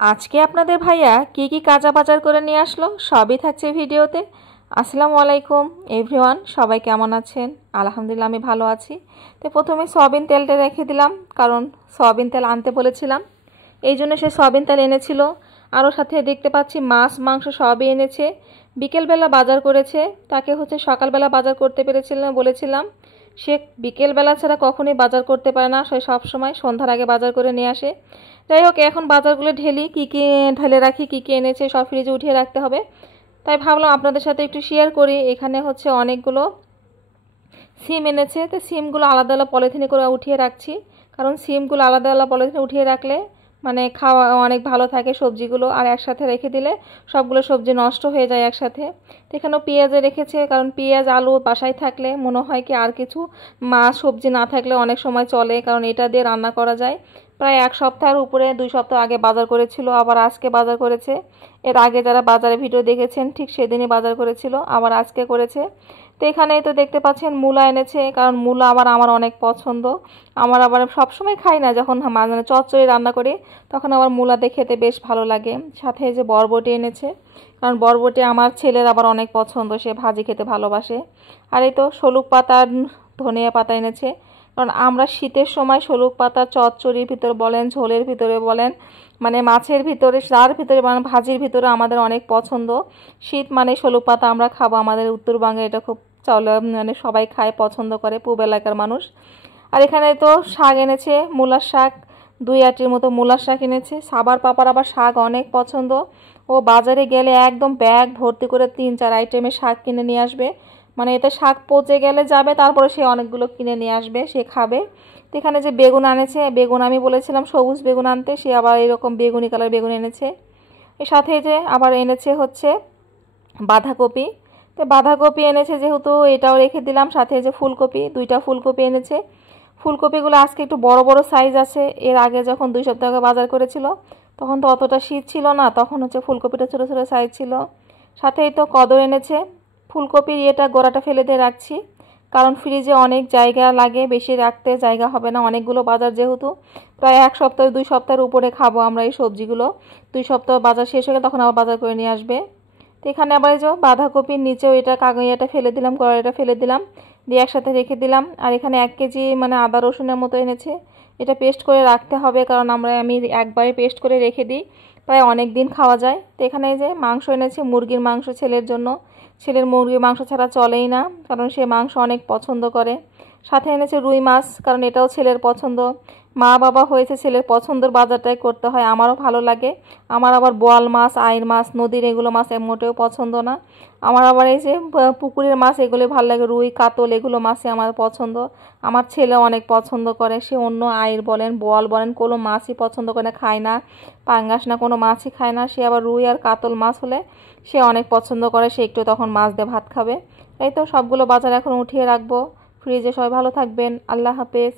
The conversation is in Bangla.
আজকে আপনাদের ভাইয়া কি কি কাঁচা বাজার করে নিয়ে আসলো সবই থাকছে ভিডিওতে। আসসালামু আলাইকুম এভরিওয়ান, সবাই কেমন আছেন? আলহামদুলিল্লাহ আমি ভালো আছি। তো প্রথমে সয়াবিন তেলটা রেখে দিলাম, কারণ সয়াবিন তেল আনতে বলেছিলাম, এই জন্য সে সয়াবিন তেল এনেছিল। আরও সাথে দেখতে পাচ্ছি মাছ মাংস সবই এনেছে। বিকেলবেলা বাজার করেছে, তাকে সকালবেলা বাজার করতে বলেছিলাম। সে বিকেলবেলা ছাড়া কখনোই বাজার করতে পারে না, সে সবসময় সন্ধ্যার আগে বাজার করে নিয়ে আসে। যাই হোক, এখন বাজারগুলো ঢেলি, কী কী ঢেলে রাখি, কী কী এনেছে সব ফ্রিজে উঠিয়ে রাখতে হবে। তাই ভাবলাম আপনাদের সাথে একটু শেয়ার করি। এখানে অনেকগুলো সিম এনেছে, তো সিমগুলো আলাদা আলাদা পলিথিনে করে উঠিয়ে রাখছি, কারণ সিমগুলো আলাদা আলাদা পলিথিনে উঠিয়ে রাখলে মানে খাওয়া অনেক ভালো থাকে সবজিগুলো, আর একসাথে রেখে দিলে সবগুলো সবজি নষ্ট হয়ে যায় একসাথে। তো এখানেও পেঁয়াজে রেখেছে, কারণ পেঁয়াজ আলু বাসায় থাকলে মনে হয় কি আর কিছু মাছ সবজি না থাকলে অনেক সময় চলে, কারণ এটা দিয়ে রান্না করা যায়। প্রায় এক সপ্তাহের উপরে 2 সপ্তাহ আগে বাজার করেছিল, আবার আজকে বাজার করেছে। এর আগে যারা বাজারে ভিডিও দেখেছেন ঠিক সেদিনই বাজার করেছিল, আবার আজকে করেছে। তো এখানে তো দেখতে পাচ্ছেন মূলা এনেছে, কারণ মূলা আবার আমার অনেক পছন্দ। আমার আবার সবসময় খাই না, যখন মানে চচ্চড়ি রান্না করি তখন আবার মূলাতে খেতে বেশ ভালো লাগে। সাথে যে বরবটি এনেছে, কারণ বরবটি আমার ছেলের আবার অনেক পছন্দ, সে ভাজি খেতে ভালোবাসে। আর এই তো শলুক পাতা ধনিয়া পাতা এনেছে, কারণ আমরা শীতের সময় শলুক পাতা চচ্চড়ির ভিতরে বলেন, ঝোলের ভিতরে বলেন, মানে মাছের ভিতরে, যার ভিতরে মানে ভাজির ভিতরে আমাদের অনেক পছন্দ। শীত মানে শলুক পাতা আমরা খাবো, আমাদের উত্তরবঙ্গে এটা খুব চলে, মানে সবাই খায় পছন্দ করে, পূব এলাকার মানুষ। আর এখানে তো শাক এনেছে, মূলার শাক, 2 আটির মতো মূলার শাক এনেছে। সাবার পাপার আবার শাক অনেক পছন্দ, ও বাজারে গেলে একদম ব্যাগ ভর্তি করে 3-4 আইটেমের শাক কিনে নিয়ে আসবে। মানে এতে শাক পচে গেলে যাবে, তারপরে সে অনেকগুলো কিনে নিয়ে আসবে, সে খাবে। তো এখানে যে বেগুন আনেছে, বেগুন আমি বলেছিলাম সবুজ বেগুন আনতে, সে আবার এরকম বেগুনি কালার বেগুন এনেছে। এর সাথে যে আবার এনেছে বাঁধাকপি। তো বাঁধাকপি এনেছে যেহেতু এটাও রেখে দিলাম। সাথে যে ফুলকপি, 2টা ফুলকপি এনেছে। ফুলকপিগুলো আজকে একটু বড় বড় সাইজ আছে, এর আগে যখন 2 সপ্তাহ আগে বাজার করেছিল তখন তো অতটা শীত ছিল না, তখন ফুলকপিটা ছোটো ছোটো সাইজ ছিল। সাথেই তো কদর এনেছে। ফুলকপির এটা গোড়াটা ফেলে দিয়ে রাখছি, কারণ ফ্রিজে অনেক জায়গা লাগে, বেশি রাখতে জায়গা হবে না, অনেকগুলো বাজার যেহেতু প্রায় 1 সপ্তাহ 2 সপ্তাহের উপরে খাবো আমরা এই সবজিগুলো। 2 সপ্তাহ বাজার শেষ হলে তখন আবার বাজার করে নিয়ে আসবে। তো এখানে আবার এই যে বাঁধাকপির নিচেও এটা কাগজটা ফেলে দিলাম, কড়াইটা ফেলে দিলাম, দিয়ে একসাথে রেখে দিলাম। আর এখানে 1 কেজি মানে আদা রসুনের মতো এনেছে, এটা পেস্ট করে রাখতে হবে, কারণ আমি একবারে পেস্ট করে রেখে দিই, প্রায় অনেক দিন খাওয়া যায়। তো এখানে এই যে মাংস এনেছে, মুরগির মাংস ছেলের জন্য। ছেলের মুরগির মাংস ছাড়া চলেই না, কারণ সে মাংস অনেক পছন্দ করে। সাথে এনেছে রুই মাছ, কারণ এটাও ছেলের পছন্দ। মা বাবা হয়েছে, ছেলের পছন্দের বাজারটাই করতে হয়, আমারও ভালো লাগে। আমার আবার বোয়াল মাছ, আইড় মাছ, নদীর এগুলো মাছ মোটেও পছন্দ না। আমার আবার এই যে পুকুরের মাছ এগুলো ভালো লাগে, রুই কাতল এগুলো মাছই আমার পছন্দ। আমার ছেলে অনেক পছন্দ করে, সে অন্য আইড় বলেন বোয়াল বলেন কোনো মাছই পছন্দ করে না, খায় না, পাঙ্গাস না কোনো মাছই খায় না। সে আবার রুই আর কাতল মাছ হলে সে অনেক পছন্দ করে, সে একটু তখন মাছ দিয়ে ভাত খাবে। এই তো সবগুলো বাজার এখন উঠিয়ে রাখবো ফ্রিজে। সবাই ভালো থাকবেন, আল্লাহ হাফেজ।